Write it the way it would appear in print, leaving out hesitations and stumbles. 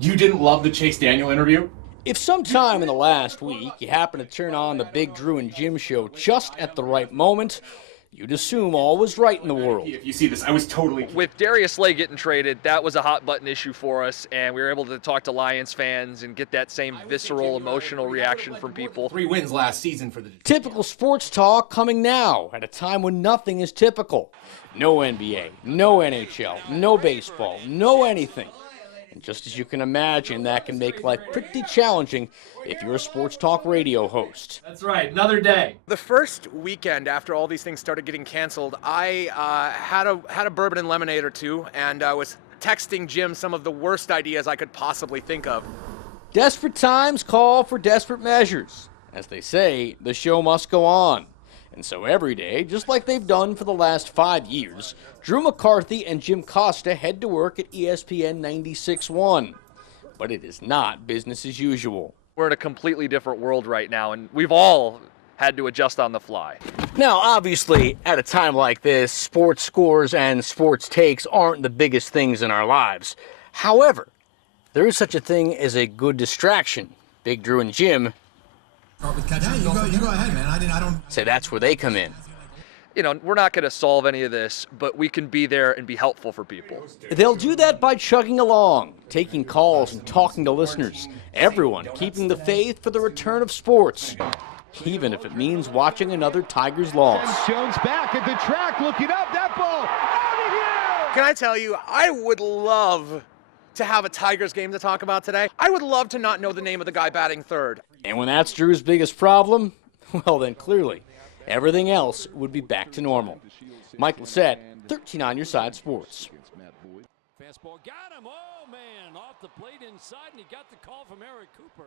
You didn't love the Chase Daniel interview? If sometime in the last week you happen to turn on the Big Drew and Jim show just at the right moment, you'd assume all was right in the world. If you see this, I was totally... With Darius Slay getting traded, that was a hot button issue for us, and we were able to talk to Lions fans and get that same visceral, emotional reaction from people. 3 wins last season for the... Typical sports talk coming now at a time when nothing is typical. No NBA, no NHL, no baseball, no anything. And just as you can imagine, that can make life pretty challenging if you're a sports talk radio host. That's right, another day. The first weekend after all these things started getting canceled, I had a bourbon and lemonade or two, and I was texting Jim some of the worst ideas I could possibly think of. Desperate times call for desperate measures. As they say, the show must go on. And so every day, just like they've done for the last 5 years, Drew McCarthy and Jim Costa head to work at ESPN 96.1. But it is not business as usual. We're in a completely different world right now, and we've all had to adjust on the fly. Now, obviously, at a time like this, sports scores and sports takes aren't the biggest things in our lives. However, there is such a thing as a good distraction. Big Drew and Jim You go ahead, man. I don't say that's where they come in. You know, we're not going to solve any of this, but we can be there and be helpful for people. They'll do that by chugging along, taking calls and talking to listeners. Everyone keeping the faith for the return of sports, even if it means watching another Tigers loss. Jones back at the track, looking up, that ball out of here! Can I tell you, I would love to have a Tigers game to talk about today. I would love to not know the name of the guy batting third. And when that's Drew's biggest problem, well then clearly, everything else would be back to normal. Mike Lissette, 13 on your side sports. Fastball got him. Oh, man. Off the plate inside, and he got the call from Eric Cooper.